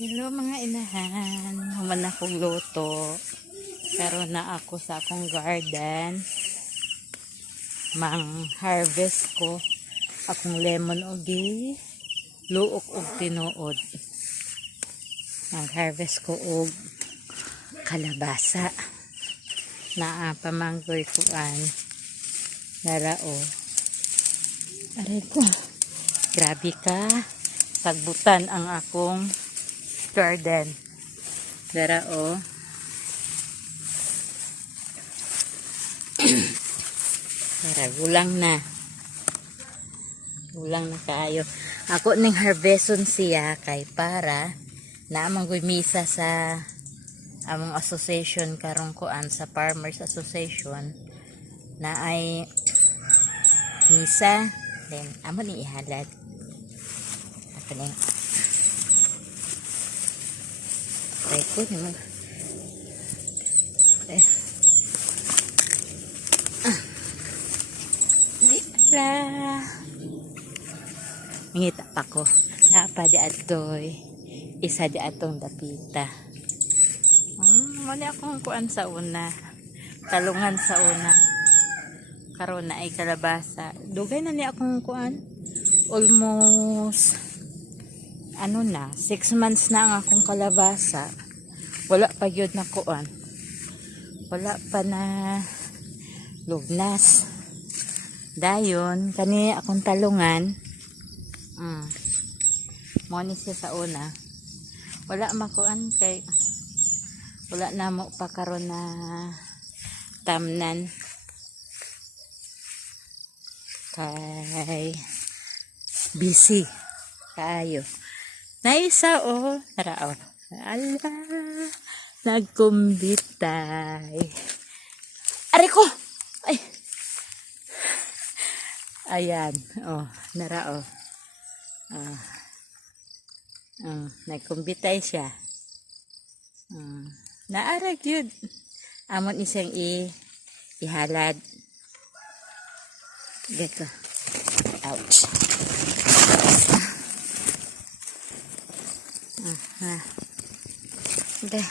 Hello mga inahan, human akong luto. Karon na ako sa akong garden. Mang harvest ko akong lemon ogi, luok og tinuod. Mang harvest ko og kalabasa. Naa pamanggoy kuan. Narao. Aray ko. Grabe ka. Sagbutan ang akong garden. Narao. Tara, gulang na. Gulang na kayo. Ako ning harveston siya kay para na amang misa sa among association karong kuan sa Farmers Association na ay misa then amo ni ihalad. Ako ning try ko naman. La ngita pa ko napa di atoy isa di atong dapita mali akong kuan sa una talungan sa una karon na ay kalabasa dugay na ni akong kuan almost ano na 6 months na ang akong kalabasa wala pa gyud na kuan wala pa na lugnas dayon kani akong talungan mo ni siya sa una wala makuan kay wala na mo pa karon na tamnan kay busy kayo na isa tara ala nagkumbitay ari ko ay ayan, narao. Nagkumbitay siya. Naarag yun. Amon isang ihalad. Dito. Ouch. Dito.